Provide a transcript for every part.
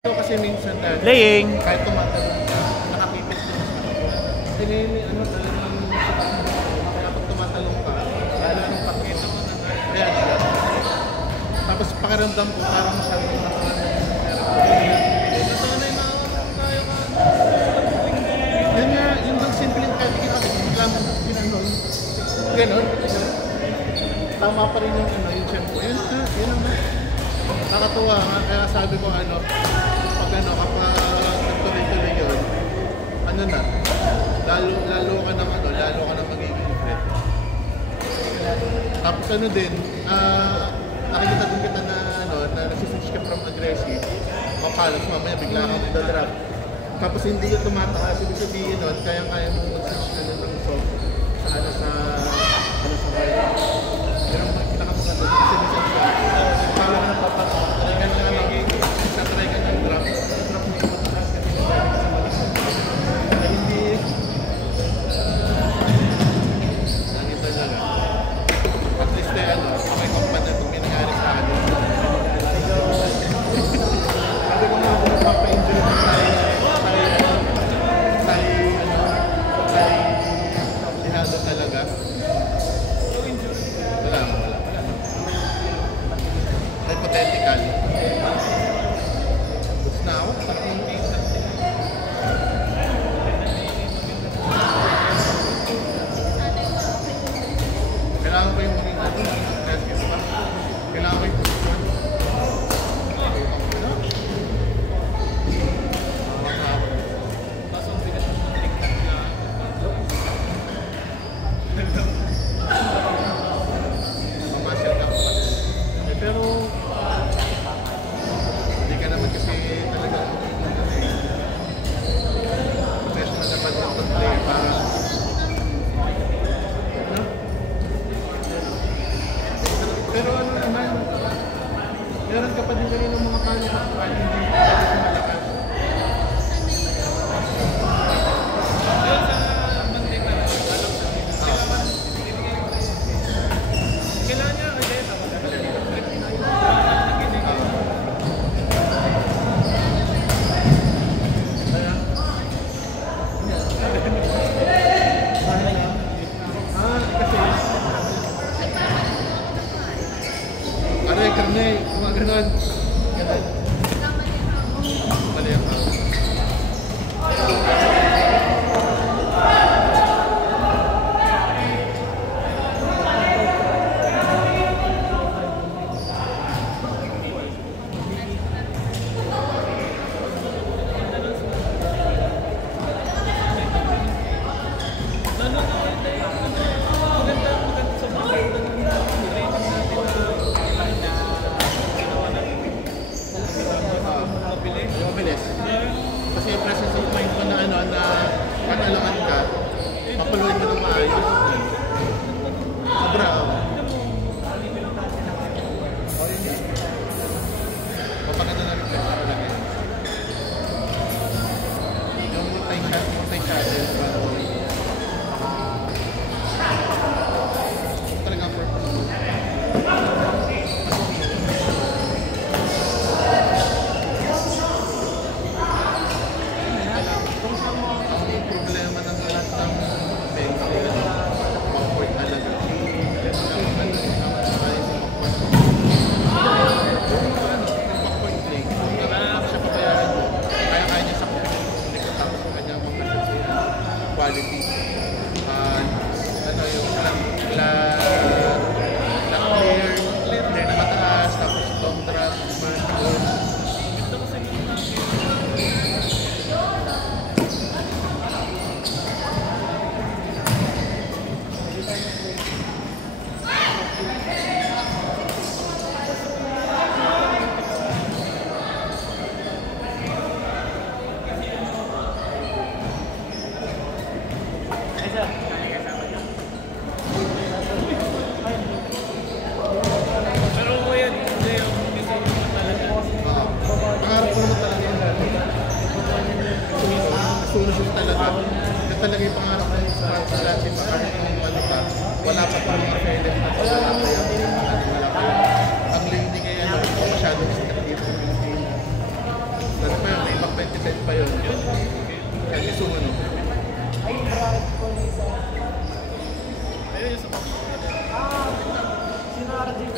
Ito kasi minsan Laying. kahit tumatalong ka, nakapipit din sa kapwa. Kasi ano talagang kaya pag tumatalong ka, lalo yung pakita mo na kaya tapos pakiramdam ko parang masyadong natural na yung therapy. Sana yung tayo ka. Yun nga, yung bang simpleng pwede kita lang pinanong. Ganon. Tama pa rin yung yung shampoo. Yun naman. Nakakatuwa nga, kaya sabi ko pag nagtuloy-tuloy yun, lalo ka nang magiging friend. Tapos din, nakikita din kita na nagsiswitch ka from aggressive, mapalas, mamaya bigla kang magdadrop. Tapos hindi yung tumatakas, ibig sabihin nun, kaya-kaya mo mag-switch ka ng soft sa vibe. Pero makikita ka mga doon, kasi minsan ka, pala ka napapaka, try ka na ng drop mo yung matakas kasi nagaling sa malikot. Kaya hindi, nakita lang at least may kumpanya kung may nangyari sa akin. Sabi ko nga kung magpapa-enjoy na tayo lihado talaga. Wala. Hypothetical. Gusto na ako. Kailangan ko yung maging kailangan ko yung posisyon. Pero hindi ka naman kasi talaga professional na badminton player para pero naman meron ka pa din kanina ng mga kanya kahit hindi malakas. Karne, mga ganon. Mali ang hawak. Kasi yung presence of mind ko na katalangan ka, papuluin mo ng maayos. Sobra ako. Papaganda na rin ko talaga. Yung multi-channel talagang purpose. Quality. Clear na mataas, tapos long drop, talaga yung pangarap na yung sa lahat sa kanila wala pa pa mga failure na wala pa yung ang lady kaya masyadong sikat dito sa Pilipinas.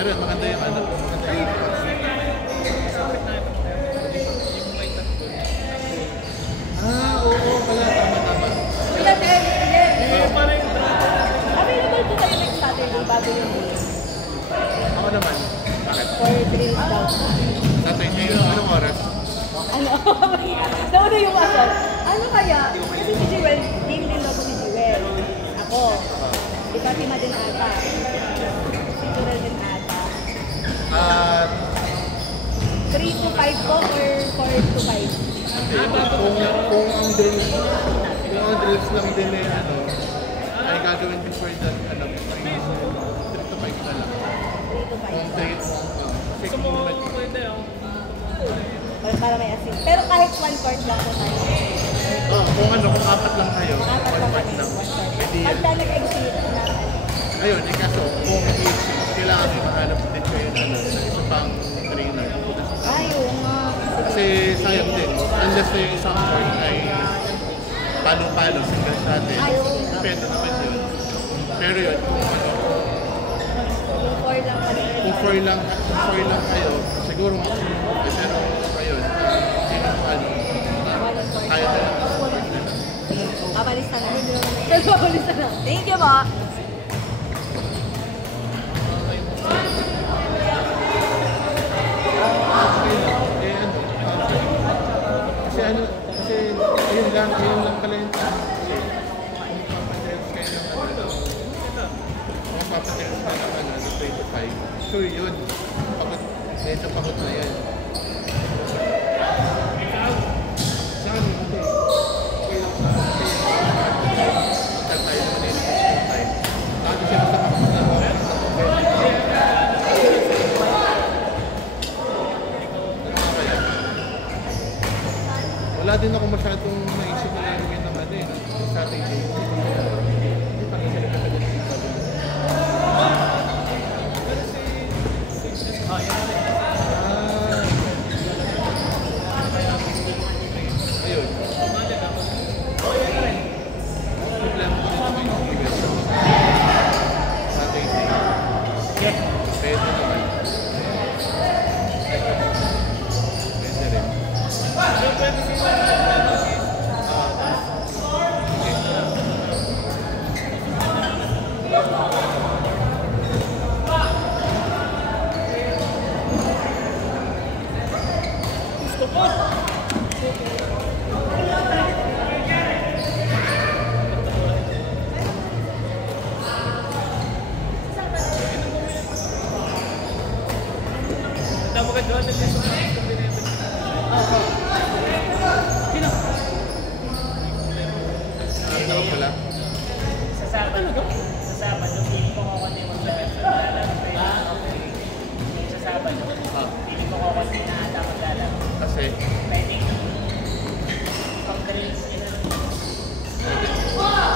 Pero yun, maganda yung ano, maganda yung oo pala, tama. Kuya Nel, available po kayo next Saturday bago yung game. Ako naman. Bakit? For drills daw. Saturday, anong oras? Ano? Nauna yung asal. Ano kaya? Kasi si Jewel, game din daw po si Jewel. Ako. Di ba si Madin ata? Si Jewel din ata. 3 to 5 po or 4 to 5? Kung ang drills lang din eh, ano, ay gagawin before that, ano, 3 to 5 na lang. 3 to 5 Kung po. 3, kasi kung Para may assist. Pero kahit 1 court lang po tayo. kung ano, kung 4 lang kayo, 4 lang 1 kami. lang. 1 court. Pwede yan. Pagka nag-exit na ano. Ayun, kaso, kung kailangan nyo mahanap din kayo na, ano, sa isa pang trainer. Ay, oo nga. Kasi sayang din, unless na yung isang court ay palo-palo, single shot eh. Ay, sige. Depende naman yun. Pero yun, kung ano, Yung 4 lang kami. kung 4 lang kayo, siguro maximum okay. Pero ayun, yun ang ano, kaya na lang. Pabalista na. Pabalista na. Thank you po. Kasi ayun lang pala yung kasi kung papatirms kayo ng ano, 25, sure yun, pagod na yan. Sa ano, okay lang sa tayo naman yun yung time. Bakit siya basta wala din ako masyadong naisip na gagawin ng ano eh, sa ating game. Hindi pa kasi nagkakalit dito. Ayun. Problema ko dito may ibig. Sa ating game. Pwede naman. Pwede rin. Ano pala? Sa Sabado, hindi ko kukunti mo sa okay. Sa Sabado, hindi ko kukunti na ata maglalaro. Kasi, Pwede pang-drills nila.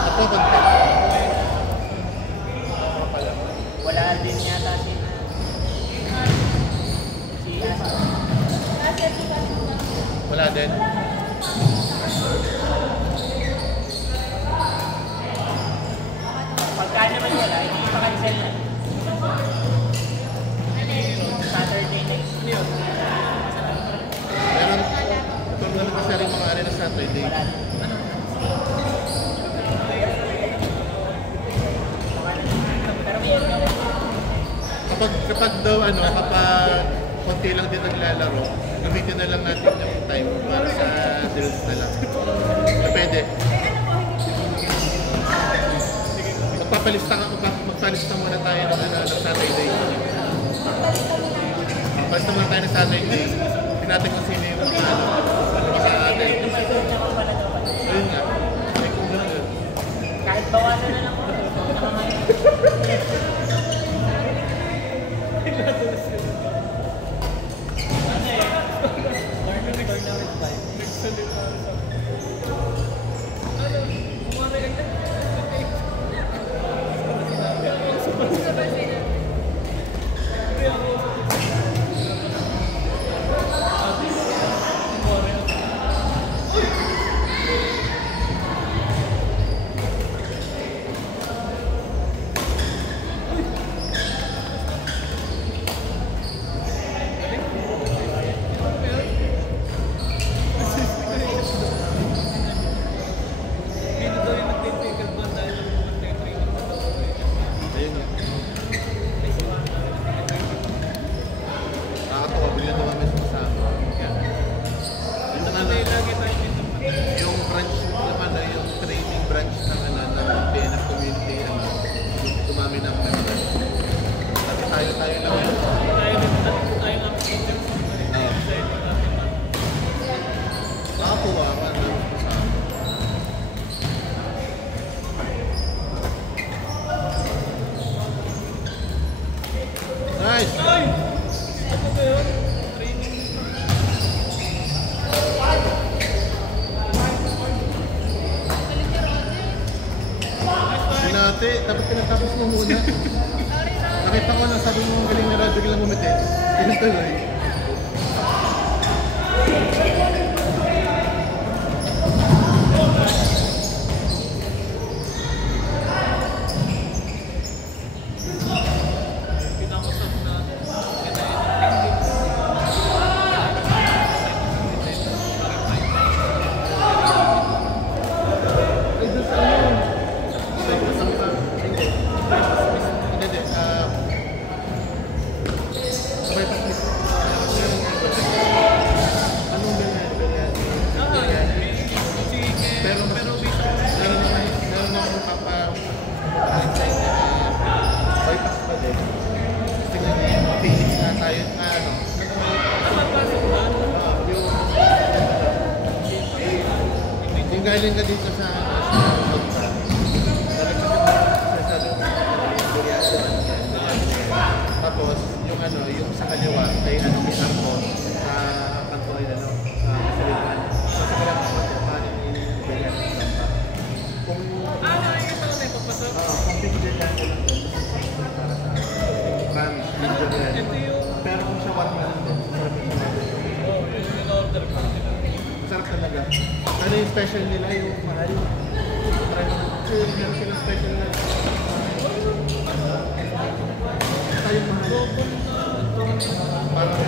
ako content. Wala din yata si Wala din. Pagka naman wala, hindi pa cancel na. Saturday next. Meron, ito naman kasi rin mga arena Saturday. Pero meron ako. Kapag daw ano, kapag konti lang din naglalaro, gamitin na lang natin yung time para sa drills na lang. Pwede. Magpalista muna tayo ng Saturday. Palista muna tayo ng Saturday. Pinatay kung sino yung mga ayun nga. Ay kung gano'n. Kahit bawasan na lang ako. yung branch naman na yung training branch ng PNF community, dumami ng member. Kasi tayo lang yun. Nakakuha ka na sa akin. Nice! Sinate, dapat pinatapos mo muna. Nakita ko na sabi mo ang galing na radyo lang umiti. Ganun tuloy. Galing ka dito sa tapos yung yung sa kaliwa ay may arko sa kanto ay masalipan sa kaliwa kung bigyan lang para sa promise pero kung siya one man din masarap talaga. Ano yung special nila, yung mahal? Kasi meron silang special na tayong mahal. Parang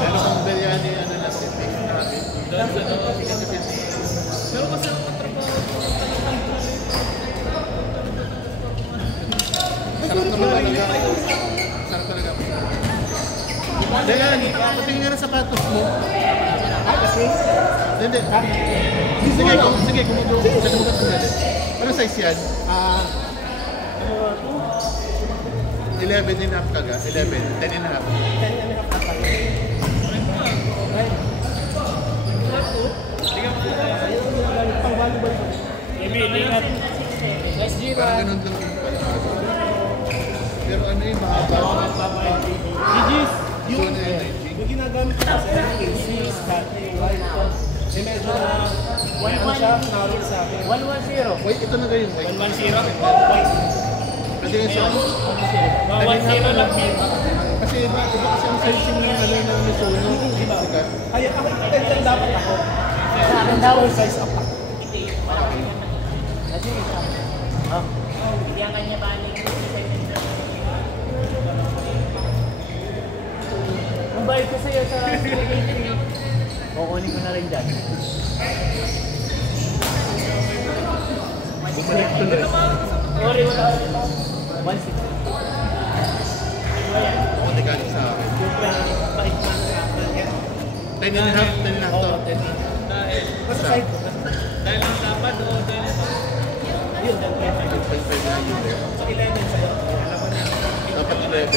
pero kung biryani, natin, mix natin. Pero kasi ang katrabaho sarap naman talaga. Sarap talaga. Dayan, patingin nga ng sapatos mo. Hindi. Sige, kumugas mo natin. Ano size yan? 11 and a half kaga. 11, 10 and a half. 10 and a half kapag. Parang ganun lang din pala. Pero ano yung mahaba? Gigis! Yung ginagamit ko kasi AC, battery, wireless. Eh medyo na siya, narrow sa akin. 110. Wait, ito na kayo. 110? Pwede nga siya. 110 lang din. Kasi iba kasi ang sizing ng Mizuno. Diba? Kaya ako ipipenta dapat ako. Sa akin daw. Size up ako. Kasi isa. Hindi ang kanya balik. Ang bayad ko sa'yo sa Silagay. Kukunin ko na rin dyan. Bumalik tuloy. Sorry, wala. 160. Ako nagaling sa akin. Bait man sa akin. 10 and a half to. Basta side. Dahil ang dapat o dahil Yun, dahil 2.5 na yun. So, ilan yun sa'yo? Alam mo na. Dapat 11.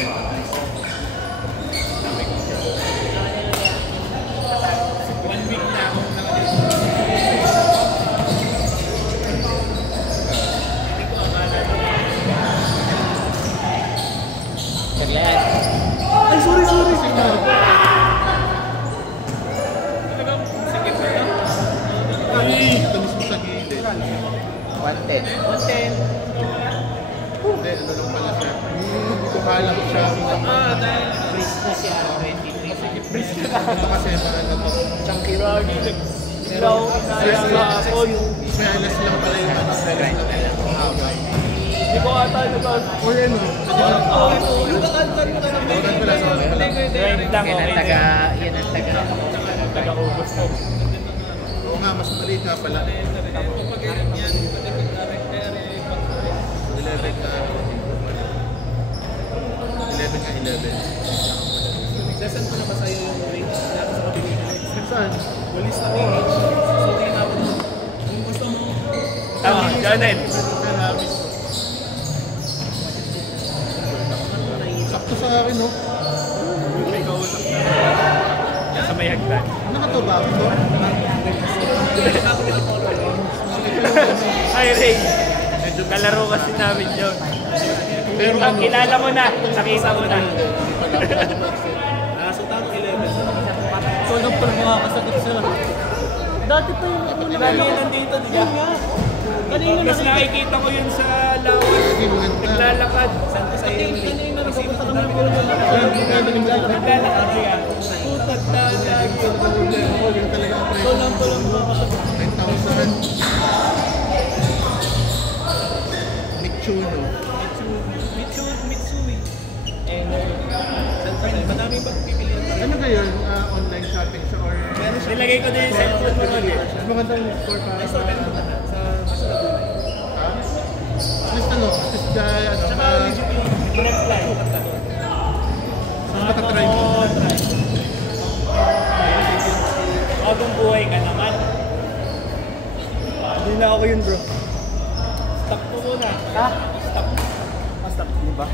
Ay, sorry. talagang sakit na yan. Ay, ito mismo sa gilid. 110. Hindi, ano lang pala siya. Kumalang siya. Dahil brace na siya. 23. Brace ka na. Ito kasi ano to. Chunky Roggy. Ikaw, Smearless lang pala yung smearless lang. Hindi ko ata nag-out. O yan o. Yung kakantan mo ka na may Tawag pala sa mga. Grind lang, yan ang taga-ubos mo. Oo nga, mas maliit nga pala. 11 ka. 11 ka, 11. Lesson ko na ba sa'yo yung range na sa kabili ko? Saan? Walis na PH. So, tingin ako mo. Kung gusto mo, Tama, Janel. Sakto sa akin, no? may kausap na. Sa may hagdan. Nakatuba ako to. Hi, Ray. Kalaro kasi namin yun. Pero Ang kilala mo na, nakita mo na. So, tama 11. Tulog pa lang makakasagot sir. Dati pa yung Lagi nandito, di ba? kanina Mas nakikita ko yun sa lawan. Hindi maganda. Naglalakad. Saan ko sa'yo yung link? kanina nagpapunta kami ng ulo. Naglalakad siya. Putad na lagi. Yun talaga ang presyo. Tulog pa lang makakasagot. 9,000. Michuno. Mitsui. Saan ka sa'yo? Madami ba pipilihan pa? Ano ba yun? Online shopping siya or... Nilagay ko din yung cellphone mo nun eh. Mas magandang store para Sa meron na sa Laguna. At least ano, at least ano, Tsaka legit yung Pinag-fly. mas matatry mo. Bagong buhay ka naman. Hindi na ako yun bro. Stop ko muna. Ha? Stop. Stop, di ba?